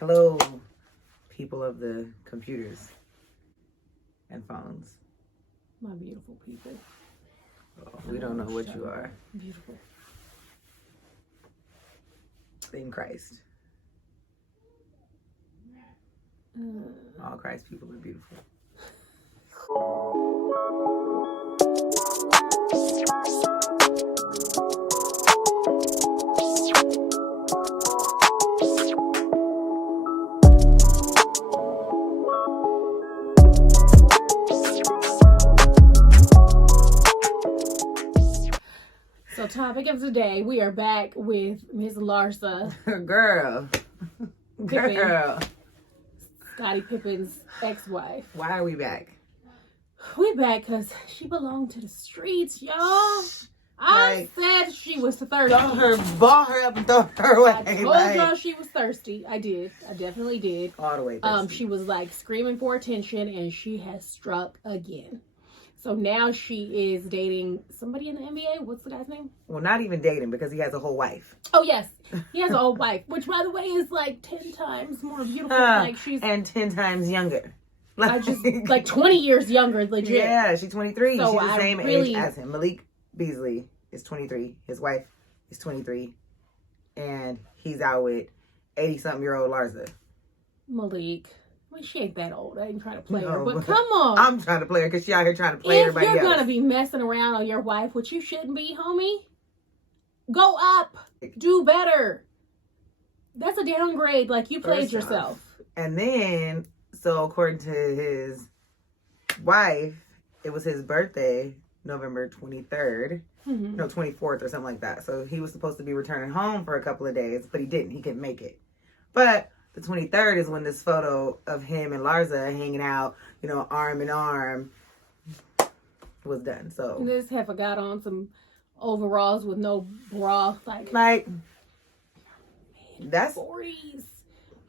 Hello, people of the computers and phones. My beautiful people. Oh, we don't know what you are. Beautiful. In Christ. All Christ people are beautiful. So, topic of today, we are back with Miss Larsa. Girl. Pippen. Girl. Scottie Pippen's ex-wife. Why are we back? We back because she belonged to the streets, y'all. I said she was thirsty. Ball her up and throw her away. I told y'all she was thirsty. I did. I definitely did. All the way thirsty. She was like screaming for attention, and she has struck again. So now she is dating somebody in the NBA. What's the guy's name? Well, not even dating because he has a whole wife. Oh, yes. He has a whole wife, which, by the way, is like 10 times more beautiful. Like she's and 10 times younger. I just like 20 years younger, legit. Yeah, she's 23. So she's the same age as him. Malik Beasley is 23. His wife is 23. And he's out with 80-something-year-old Larsa. Malik. Well, she ain't that old. I ain't trying to play her, but come on. I'm trying to play her because she out here trying to play everybody else. If you're going to be messing around on your wife, which you shouldn't be, homie, go up. Do better. That's a downgrade. Like, you played yourself. And then, so according to his wife, it was his birthday, November 23rd. Mm-hmm. No, 24th or something like that. So he was supposed to be returning home for a couple of days, but he didn't. He couldn't make it. But the 23rd is when this photo of him and Larsa hanging out, you know, arm in arm, was done. So this heifer got on some overalls with no bra, like that's 40s.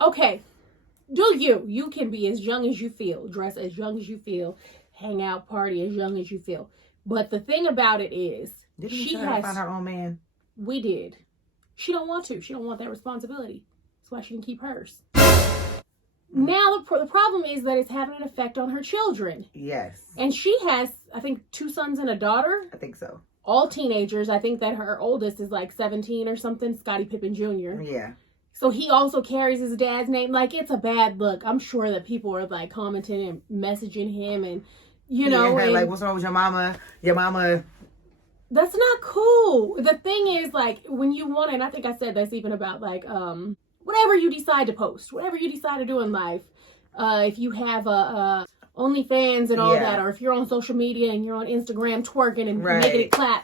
Okay, do you can be as young as you feel, dress as young as you feel, hang out, party as young as you feel. But the thing about it is, she has to find her own man. We did. She don't want to. She don't want that responsibility. That's why she can keep hers. Now, the problem is that it's having an effect on her children. Yes. And she has, I think, 2 sons and a daughter. I think so. All teenagers. I think that her oldest is like 17 or something, Scottie Pippen Jr. Yeah. So he also carries his dad's name. Like, it's a bad look. I'm sure that people are, like, commenting and messaging him and, you know. Yeah, like, what's wrong with your mama? Your mama. That's not cool. The thing is, like, when you want to, and I think I said this even about, like, whatever you decide to post, whatever you decide to do in life, if you have a OnlyFans and all that, or if you're on social media and you're on Instagram twerking and making it clap,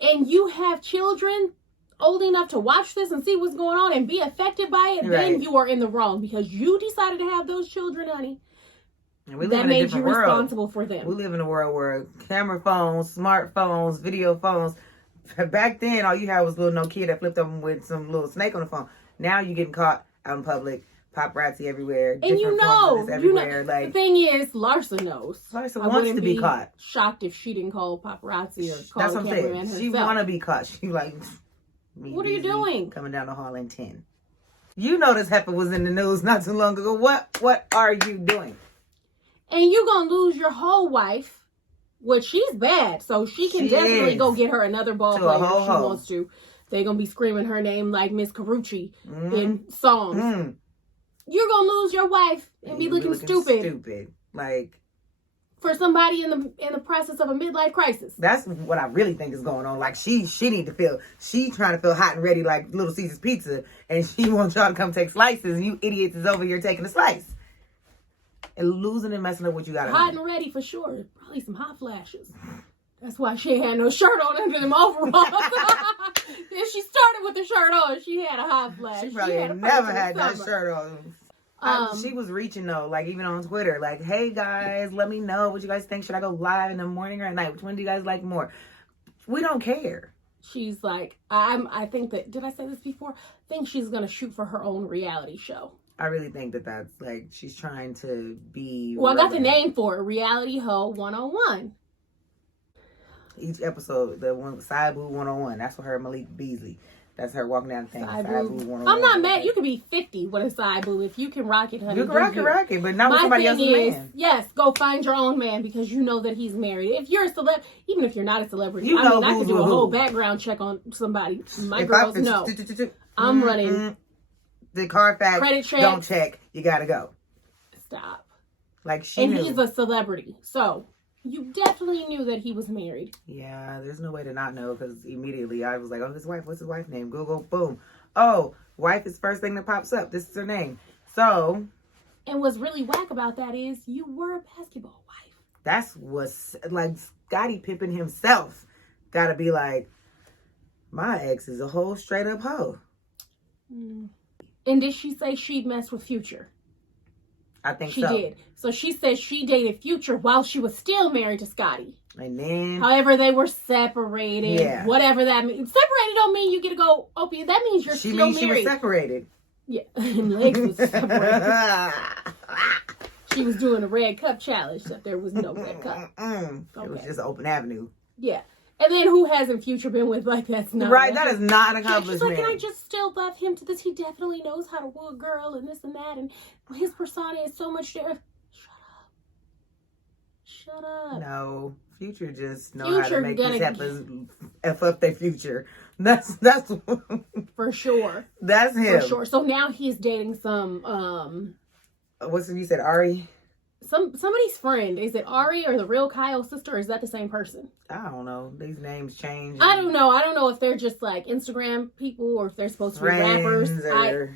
and you have children old enough to watch this and see what's going on and be affected by it, then you are in the wrong because you decided to have those children, honey. That made you responsible for them. We live in a world where camera phones, smartphones, video phones. Back then, all you had was a little Nokia that flipped up with some little snake on the phone. Now you're getting caught out in public, paparazzi everywhere, and you know, Like, the thing is, Larsa knows. Larsa wants to be caught. Shocked if she didn't call paparazzi or call the cameraman herself. She want to be caught. She like, what are you doing? Coming down the hall in 10. You know this heifer was in the news not too long ago. What are you doing? And you're gonna lose your whole wife, which she's bad, so she can definitely go get her another ball player if she wants to. They're going to be screaming her name like Miss Carucci in songs. You're going to lose your wife and be looking stupid. Like, for somebody in the process of a midlife crisis. That's what I really think is going on. Like, she need to feel, she trying to feel hot and ready like Little Caesar's Pizza, and she wants y'all to come take slices, and you idiots is over here taking a slice. And losing and messing up what you got. Hot and ready for sure. Probably some hot flashes. That's why she had no shirt on under them overalls. If she started with the shirt on, she had a hot flash. She probably never had that shirt on. She was reaching though, like even on Twitter, like, hey guys, let me know what you guys think. Should I go live in the morning or at night? Which one do you guys like more? We don't care. She's like, I think that, did I say this before? I think she's going to shoot for her own reality show. I really think that that's like, she's trying to be. Well, I got the name for it, Reality Ho 101. Each episode, the one, Side Boo 101, that's for her, Malik Beasley. That's her walking down the thing. Side Side boob. boob, I'm not mad. You can be 50 with a side boob. If you can rock it, honey. You can rock it, but not with somebody else's man. Yes, go find your own man because you know that he's married. If you're a celeb, even if you're not a celebrity, you know I could do a whole background check on somebody. My girls know. I'm running. The Carfax credit check. Don't check. You gotta go. Stop. Like she knew. He's a celebrity, so you definitely knew that he was married. Yeah, there's no way to not know because immediately I was like, oh, his wife. What's his wife's name? Google. Boom. Oh, wife is first thing that pops up. This is her name. So. And what's really whack about that is you were a basketball wife. That's what's like Scottie Pippen himself gotta be like, my ex is a whole straight up hoe. And did she say she'd mess with Future? I think she so. did. So she said she dated Future while she was still married to Scottie. And then, however, they were separated. Yeah. Whatever that means. Separated don't mean you get to go opiate. That means you're still married. She was separated. Yeah, legs was separated. She was doing a red cup challenge, except there was no red cup. Okay. It was just an open avenue. Yeah. And then who hasn't Future been with? Like, that's not right. That is not an accomplishment. She's like, and I just still love him to this. He definitely knows how to woo a girl and this and that. And his persona is so much there. Shut up. No. Future just know how to make these heifers F up their future. That's for sure. That's him. For sure. So now he's dating some what's you said, Ari? Somebody's friend. Is it Ari or the real Kyle's sister, or is that the same person? I don't know. These names change. I don't know. I don't know if they're just like Instagram people or if they're supposed to be rappers.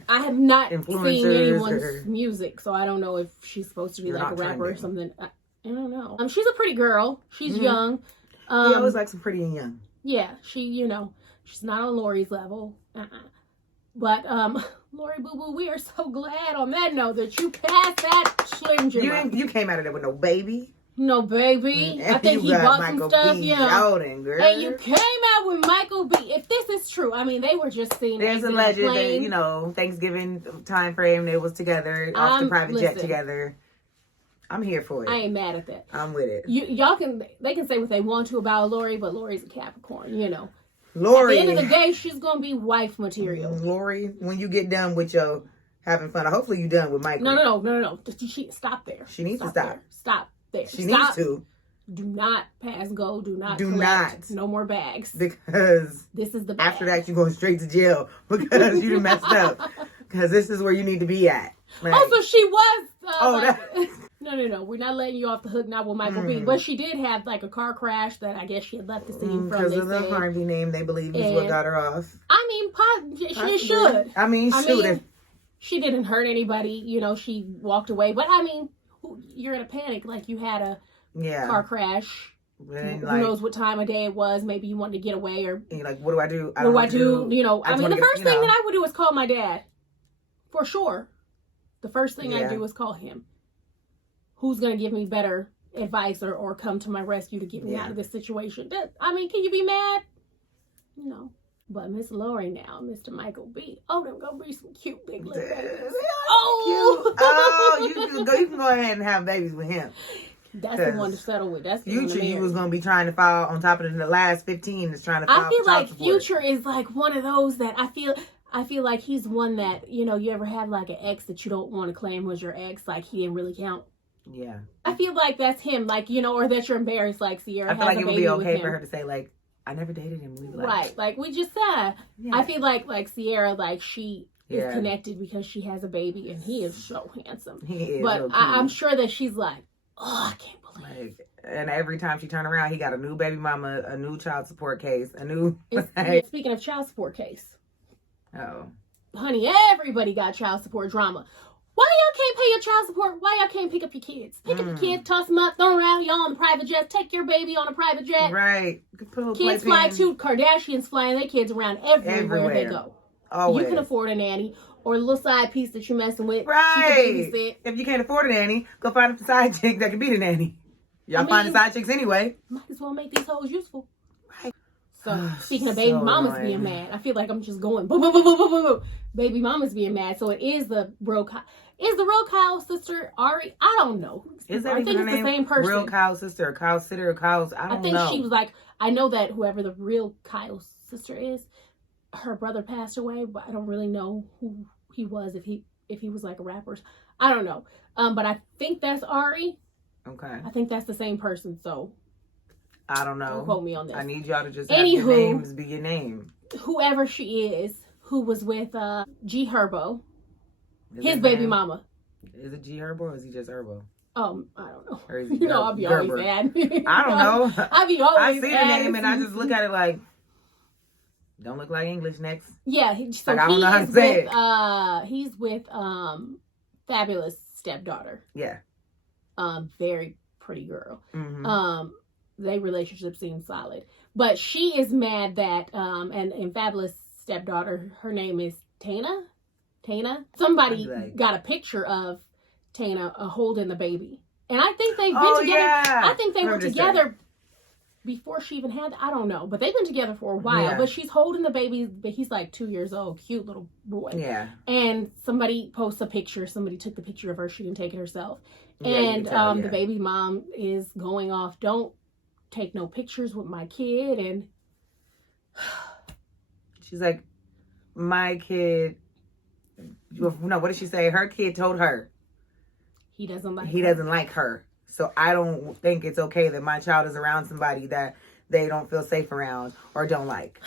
I have not seen anyone's music, so I don't know if she's supposed to be like a rapper or something. I don't know. She's a pretty girl. She's young. He always likes them pretty and young. Yeah, she's not on Lori's level. But Lori Boo Boo, we are so glad on that note that you passed that Slim Jim. You came out of there with no baby. No baby. I think he bought Michael some stuff. B. Yeah. Jordan, girl. And you came out with Michael B. If this is true, I mean, they were just seen. There's a legend that Thanksgiving time frame they was together off the private jet together. I'm here for it. I ain't mad at that. I'm with it. They can say what they want to about Lori, but Lori's a Capricorn, Lori. At the end of the day, she's gonna be wife material. Lori, when you get done with your having fun, hopefully you done with Michael. No. Stop there. She needs to stop. Stop there. She needs to. Do not pass go. Do not. No more bags. Because this is the bag. After that, you're going straight to jail because you done messed up. Because this is where you need to be at. Like, so she was. No. We're not letting you off the hook. Not with Michael B. But she did have like a car crash that I guess she had left the scene from. Because of the Harvey name, they believe is what got her off. I mean, she should. I mean, she didn't hurt anybody. She walked away. But I mean, you're in a panic. Like you had a car crash. And who knows what time of day it was? Maybe you wanted to get away, or you're like, what do I do? What do I do? The first thing that I would do is call my dad, for sure. The first thing I do is call him. Who's gonna give me better advice or come to my rescue to get me out of this situation? Can you be mad? No. But Miss Lori now, Mr. Michael B. Oh, them gonna be some cute big little babies. You can go ahead and have babies with him. That's the one to settle with. That's the Future. You was gonna be trying to file on top of the last 15 is trying to file. I feel like support. Future is like one of those that I feel like he's one that you ever have like an ex that you don't want to claim was your ex, like he didn't really count. Yeah. I feel like that's him, like or that you're embarrassed, like Sierra. I feel like it would be okay for her to say like, I never dated him. Right, like we just said. Yeah. I feel like Sierra, like she is connected because she has a baby and he is so handsome. He is. But I'm sure that she's like, oh, I can't believe. And every time she turned around, he got a new baby mama, a new child support case, a new. Speaking of child support case. Oh. Honey, everybody got child support drama. Why y'all can't pay your child support? Why y'all can't pick up your kids? Pick up your kids, toss them up, throw them around. Y'all on the private jet. Take your baby on a private jet. Right. Kids fly too. Kardashians flying their kids around everywhere they go. Always. You can afford a nanny or a little side piece that you're messing with. Right. She can babysit. If you can't afford a nanny, go find a side chick that can be the nanny. Y'all find the side chicks anyway. Might as well make these hoes useful. Right. So, speaking of baby mamas being mad, I feel like I'm just going boom, boom, boom, boom, boom, boom, boom. Baby mamas being mad. So it is the real Kyle's sister Ari? I don't know. Is that I think it's the same person. Real Kyle's sister or Kyle's sister or Kyle's? I don't know. I think she was like, I know that whoever the real Kyle's sister is, her brother passed away, but I don't really know who he was, if he was like a rapper. I don't know. But I think that's Ari. Okay. I think that's the same person, so I don't know. don't quote me on this. I need y'all to just have your names be your name. Whoever she is, who was with G Herbo, his baby mama. Is it G Herbo or is he just Herbo? I don't know. Or is he You know, I'll be always mad. I don't know. I'll be always I see the name and I just look at it like, don't look like English next. Yeah, so like, I don't know how to say it. He's with Fabulous stepdaughter. Yeah. Very pretty girl. Mm-hmm. Their relationship seems solid. But she is mad that and Fabulous stepdaughter, her name is Tana. Somebody got a picture of Tana holding the baby. And I think they've been together. Yeah. I think they were together before she even had, I don't know, but they've been together for a while. Yeah. But she's holding the baby, but he's like 2 years old, cute little boy. Yeah. And somebody posts a picture. Somebody took the picture of her. She didn't take it herself. Yeah, and the baby mom is going off, don't take no pictures with my kid. And she's like, my kid, no, what did she say? Her kid told her he doesn't like her. So I don't think it's okay that my child is around somebody that they don't feel safe around or don't like.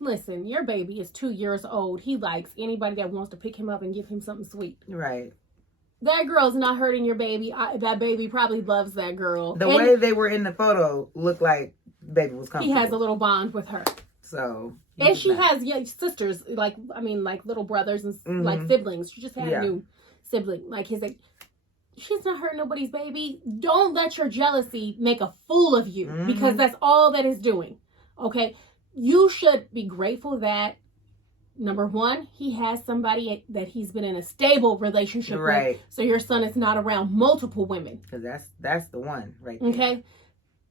Listen, your baby is 2 years old. He likes anybody that wants to pick him up and give him something sweet. Right. That girl's not hurting your baby. That baby probably loves that girl. The way they were in the photo looked like baby was comfortable. He has a little bond with her. So. And she has sisters, like little brothers and like siblings. She just had a new sibling. She's not hurting nobody's baby. Don't let your jealousy make a fool of you because that's all that is doing. Okay? You should be grateful that, number one, he has somebody that he's been in a stable relationship with. So your son is not around multiple women. Because that's the one right there. Okay?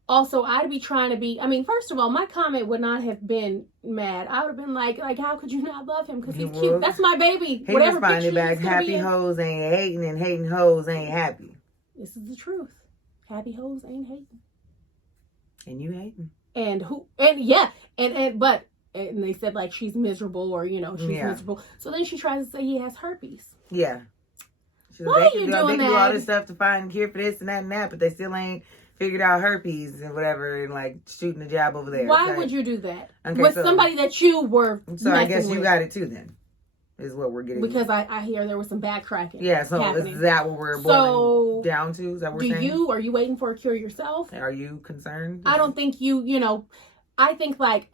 Also, I'd be trying to be, first of all, my comment would not have been mad. I would have been like, how could you not love him? Because he's cute. That's my baby. He was finding back happy hoes ain't hating and hating hoes ain't happy. This is the truth. Happy hoes ain't hating. And you hating. And they said like she's miserable or, she's miserable. So then she tries to say he has herpes. Yeah. Why are you doing that? They do all this stuff to find a cure for this and that, but they still ain't figured out herpes and whatever and like shooting a jab over there. Why would you do that? Okay, with somebody that you were So I guess you got it too then, is what we're getting. Because I hear there was some backtracking. Yeah, so happening. Is that what we're boiling down to? Is that what we're saying? Are you waiting for a cure yourself? Are you concerned? I don't think I think like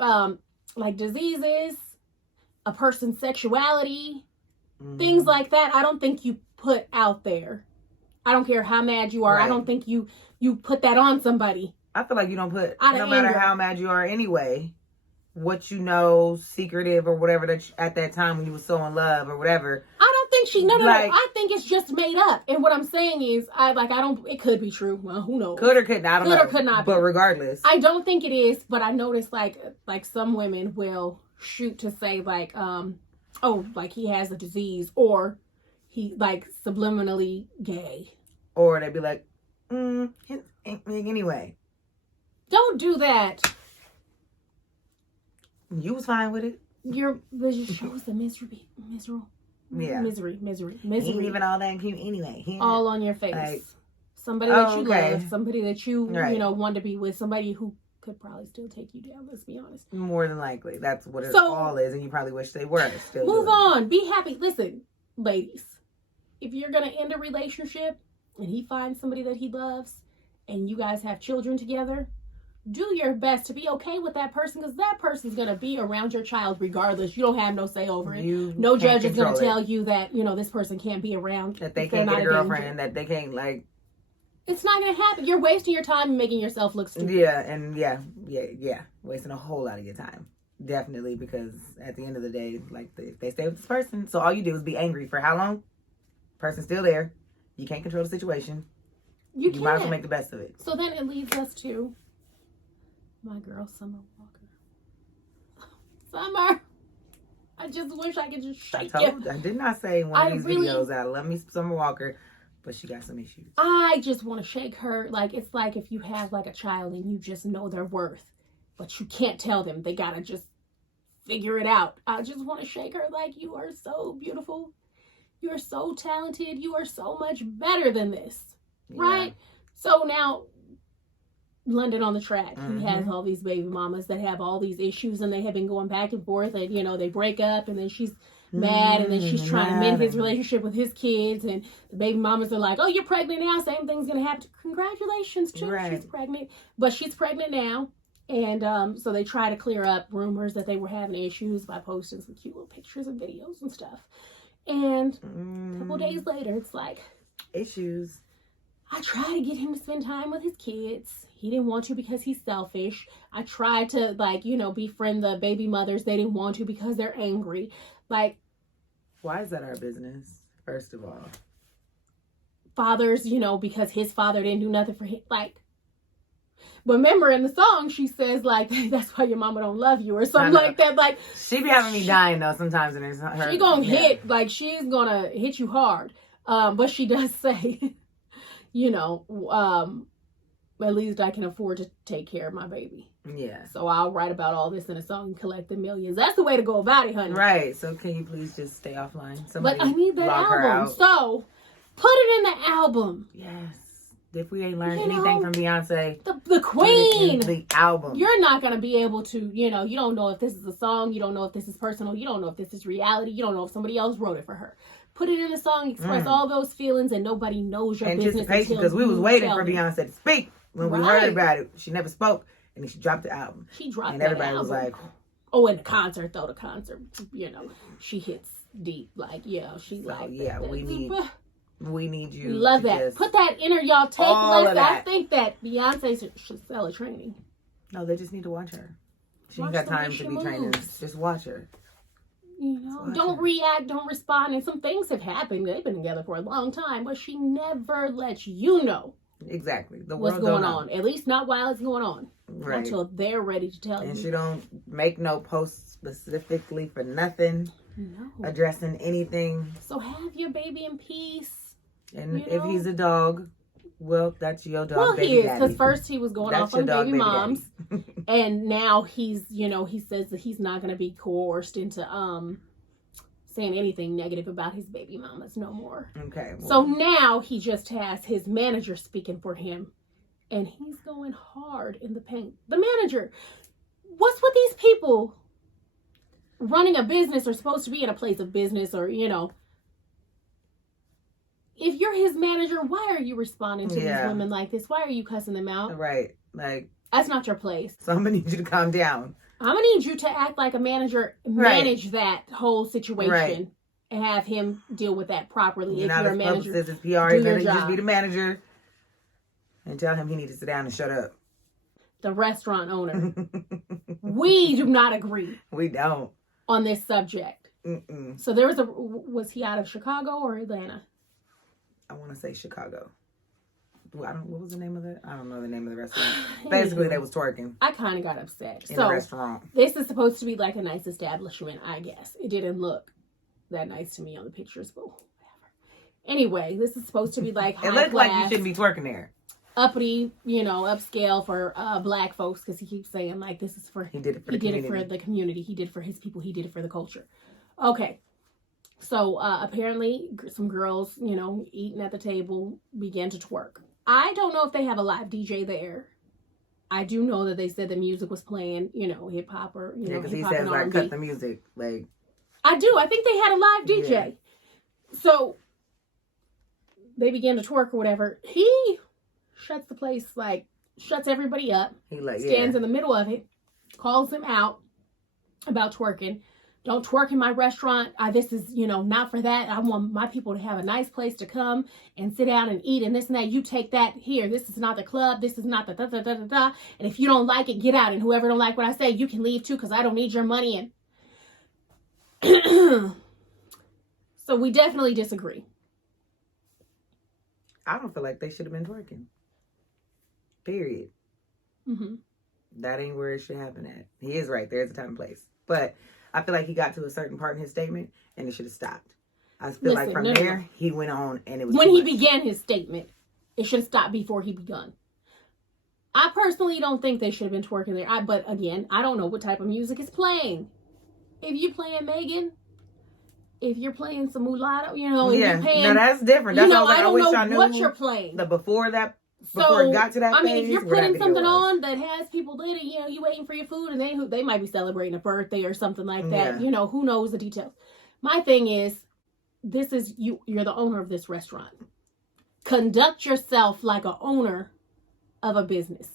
diseases, a person's sexuality, things like that, I don't think you put out there. I don't care how mad you are. Right. I don't think you put that on somebody. I feel like you don't put, no matter how mad you are anyway, what secretive or whatever that at that time when you were so in love or whatever. I don't think no. I think it's just made up. And what I'm saying is, it could be true. Well, who knows? Could or could not. I don't know. Could or could not be. But regardless. I don't think it is, but I noticed like some women will shoot to say he has a disease or he subliminally gay. Or they'd be like, anyway. Don't do that. You was fine with it. That just shows the misery. Yeah. Misery. He ain't even all that cute anyway. All on your face. Somebody that you love. Somebody that you, want to be with. Somebody who could probably still take you down, let's be honest. More than likely. That's what it all is. And you probably wish they were still. Move on. Be happy. Listen, ladies. If you're going to end a relationship and he finds somebody that he loves and you guys have children together, do your best to be okay with that person because that person's going to be around your child regardless. You don't have no say over it. No judge is going to tell you that, this person can't be around. That they can't get a girlfriend, that they can't It's not going to happen. You're wasting your time and making yourself look stupid. Yeah, and yeah. Wasting a whole lot of your time. Definitely, because at the end of the day, they stay with this person. So all you do is be angry for how long? Person's still there. You can't control the situation. You might as well make the best of it. So then it leads us to my girl, Summer Walker. Summer! I just wish I could just shake you. I did not say one of these videos out. Love me Summer Walker, but she got some issues. I just want to shake her. It's like if you have a child and you just know their worth, but you can't tell them. They gotta just figure it out. I just want to shake her like, you are so beautiful. You are so talented. You are so much better than this. Yeah. Right? So now, London on the track. He has all these baby mamas that have all these issues, and they have been going back and forth, and, you know, they break up, and then she's mad, and then she's trying to mend his relationship with his kids, and the baby mamas are like, oh, you're pregnant now, same thing's gonna happen. Congratulations, too. Right. She's pregnant. But she's pregnant now, and so they try to clear up rumors that they were having issues by posting some cute little pictures and videos and stuff. And a couple days later, it's like, issues. I tried to get him to spend time with his kids. He didn't want to because he's selfish. I tried to, like, you know, befriend the baby mothers. They didn't want to because they're angry. Like, why is that our business, first of all? Fathers, you know, because his father didn't do nothing for him. Like, but remember in the song, she says, like, that's why your mama don't love you or something like that. Like, she be having me dying, though, sometimes. And it's her. She gonna hit, like, she's gonna hit you hard. But she does say, you know, at least I can afford to take care of my baby. Yeah. So I'll write about all this in a song and collect the millions. That's the way to go about it, honey. Right. So can you please just stay offline? Somebody but I need that album. So put it in the album. Yes. If we ain't learned anything from Beyonce, the queen, the album. You're not going to be able to, you know, you don't know if this is a song. You don't know if this is personal. You don't know if this is reality. You don't know if somebody else wrote it for her. Put it in the song, express all those feelings, and nobody knows your business. Anticipation, because we was waiting for Beyonce to speak. When we heard about it, she never spoke, and then she dropped the album. She dropped and everybody was like, oh, and the concert, though, you know, she hits deep. Like, yeah, she's like, yeah, we need you. Love that. Put that in her, y'all. Take list. I think that Beyonce should sell a training. No, they just need to watch her. She ain't got time to be training. Just watch her. You know, don't react, don't respond. And some things have happened. They've been together for a long time, but she never lets you know. Exactly. What's going on. At least not while it's going on. Right. Until they're ready to tell you. And she don't make no posts specifically for nothing. No. Addressing anything. So have your baby in peace. And if he's a dog, well, that's your dog. Well, he is. Because first he was going off on baby moms. And now he's, you know, he says that he's not going to be coerced into saying anything negative about his baby mamas no more. Okay. Well. So now he just has his manager speaking for him. And he's going hard in the paint. The manager. What's with these people running a business or supposed to be in a place of business or, you know. If you're his manager, why are you responding to these women like this? Why are you cussing them out? Right. Like. That's not your place. So I'm going to need you to calm down. I'm going to need you to act like a manager, manage that whole situation, and have him deal with that properly. You're not a manager. This is PR. You better just be the manager and tell him he needs to sit down and shut up. The restaurant owner. We do not agree. We don't. On this subject. Mm-mm. So there was he out of Chicago or Atlanta? I want to say Chicago. What was the name of it? I don't know the name of the restaurant. Basically, they was twerking. I kind of got upset. In the restaurant. This is supposed to be like a nice establishment, I guess. It didn't look that nice to me on the pictures, but whatever. Anyway, this is supposed to be like high class. It looked like you shouldn't be twerking there. Uppity, you know, upscale for black folks, because he keeps saying like this is for he did it for the community. He did it for his people. He did it for the culture. Okay. So apparently some girls, you know, eating at the table began to twerk. I don't know if they have a live DJ there. I do know that they said the music was playing, you know, hip hop or, you know, because he says like cut the music. Like I do. I think they had a live DJ. Yeah. So they began to twerk or whatever. He shuts the place, like shuts everybody up. He like stands in the middle of it, calls them out about twerking. Don't twerk in my restaurant. This is, you know, not for that. I want my people to have a nice place to come and sit down and eat and this and that. You take that here. This is not the club. This is not the da-da-da-da-da. And if you don't like it, get out. And whoever don't like what I say, you can leave too because I don't need your money. And so we definitely disagree. I don't feel like they should have been twerking. Period. Mm-hmm. That ain't where it should happen at. He is right. There's a time and place. But I feel like he got to a certain part in his statement and it should have stopped. I feel like from there, he went on and it was when he began his statement, it should have stopped before he begun. I personally don't think they should have been twerking there. But again, I don't know what type of music is playing. if you playing Megan, if you're playing some mulatto, you know, yeah, you're paying, no, that's different. That's you know, why I wish don't I know knew what you're playing. Before it So, got to that I mean, phase, if you're where that putting video something was. on that has people in it, you know, you waiting for your food, and they might be celebrating a birthday or something like that. Yeah. You know, who knows the details. My thing is, this is you're the owner of this restaurant. Conduct yourself like an owner of a business.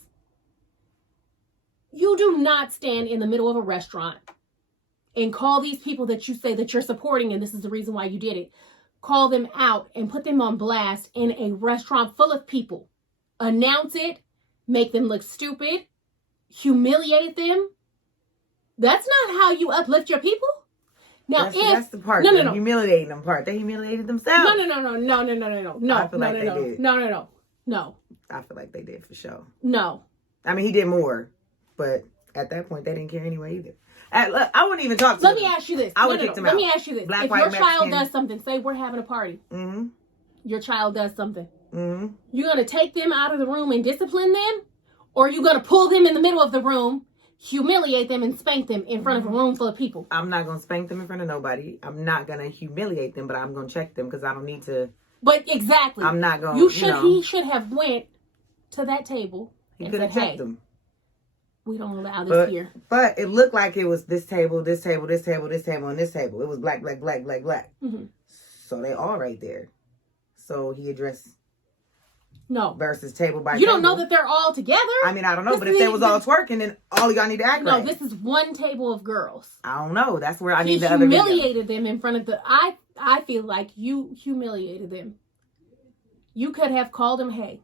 You do not stand in the middle of a restaurant and call these people that you say that you're supporting, and this is the reason why you did it, call them out and put them on blast in a restaurant full of people. Announce it, make them look stupid, humiliate them. That's not how you uplift your people. Now, that's the part. No. Humiliating them part. They humiliated themselves. No. I feel like they did. No. I feel like they did for sure. No. I mean, he did more, but at that point, they didn't care anyway either. Look, I wouldn't even talk to Let him. me ask you this. I would kick them out. Let me ask you this. Black, if white, your child Mexican. does something, say we're having a party. Mm-hmm. Your child does something. Mm-hmm. You're going to take them out of the room and discipline them? Or are you going to pull them in the middle of the room, humiliate them, and spank them in front of a room full of people? I'm not going to spank them in front of nobody. I'm not going to humiliate them, but I'm going to check them because I don't need to. But exactly. I'm not going to. He should have went to that table He could have checked them. We don't allow this here. But it looked like it was this table, this table, this table, this table, and this table. It was black, black, black, black, black. Mm-hmm. So they all right there. So he addressed versus table by table. You don't know that they're all together? I mean, I don't know. But if they was all twerking, then all y'all need to act right. No, this is one table of girls. I don't know. That's where I need the other video. He humiliated them in front of the... I feel like you humiliated them. You could have called them, hey,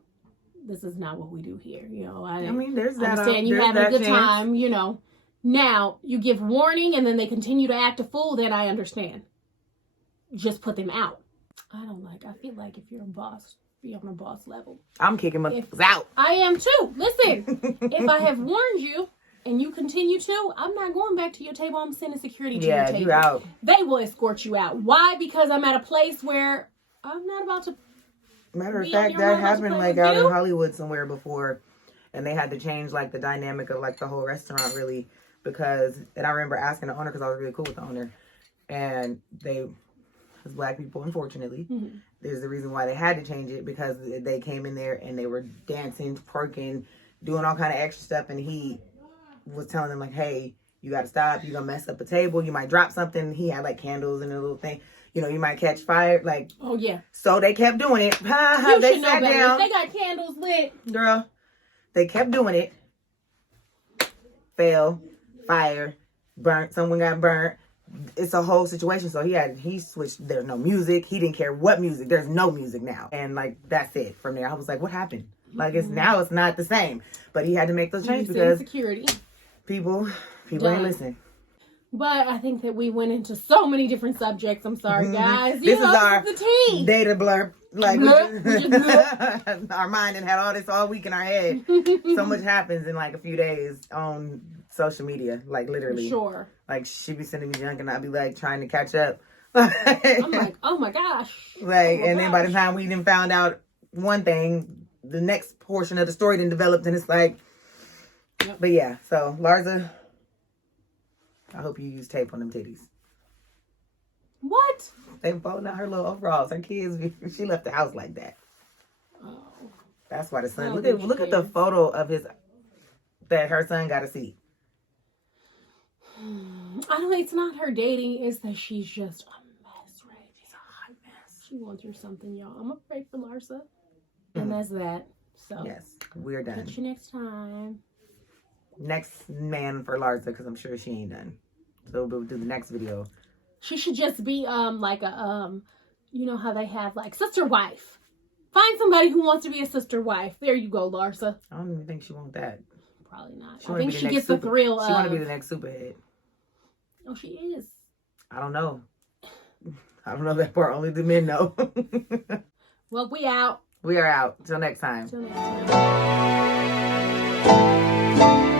this is not what we do here. You know, I mean, there's that. Understand you having a good time, you know. Now, you give warning and then they continue to act a fool, then I understand. Just put them out. I feel like if you're a boss, be on a boss level. I'm kicking my out. I am too. Listen, if I have warned you and you continue to, I'm not going back to your table. I'm sending security to your table. Yeah, you out. They will escort you out. Why? Because I'm at a place where I'm not about to... Matter of fact, that happened like out in Hollywood somewhere before, and they had to change like the dynamic of like the whole restaurant really because, and I remember asking the owner because I was really cool with the owner, and they, as black people, unfortunately, there's the reason why they had to change it because they came in there and they were dancing, twerking, doing all kind of extra stuff, and he was telling them like, hey, you got to stop, you're gonna mess up the table, you might drop something. He had like candles and a little thing. You know, you might catch fire. Like, oh, yeah. So they kept doing it. You they should sat know better. down. They got candles lit. Girl, they kept doing it. Fell, fire, burnt. Someone got burnt. It's a whole situation. So he switched. There's no music. He didn't care what music. There's no music now. And like, that's it from there. I was like, what happened? Like, it's not the same. But he had to make those changes because security. People ain't listening. But I think that we went into so many different subjects. I'm sorry, guys. This is our the tea. data blurb. Like, our mind and had all this all week in our head. So much happens in like a few days on social media. Like, literally. Sure. Like, she'd be sending me junk and I'd be like trying to catch up. I'm like, oh my gosh. Like, and then by the time we didn't found out one thing, the next portion of the story didn't develop, and it's like, but yeah. So, Larsa, I hope you use tape on them titties. What? They folding out her little overalls. Her kids, she left the house like that. Oh. That's why the son. Look at the photo of that her son got to see. It's not her dating. It's that she's just a mess, right? She's a hot mess. She went through something, y'all. I'm afraid for Larsa. And that's that. So. Yes, we're done. Catch you next time. Next man for Larsa, because I'm sure she ain't done. So we'll do the next video. She should just be like a you know how they have like sister wife. Find somebody who wants to be a sister wife. There you go, Larsa. I don't even think she wants that. Probably not. I think she gets the thrill She want to be the next superhead. Oh, she is. I don't know. I don't know that part. Only the men know. Well, we out. We are out. Till next time. Till next time.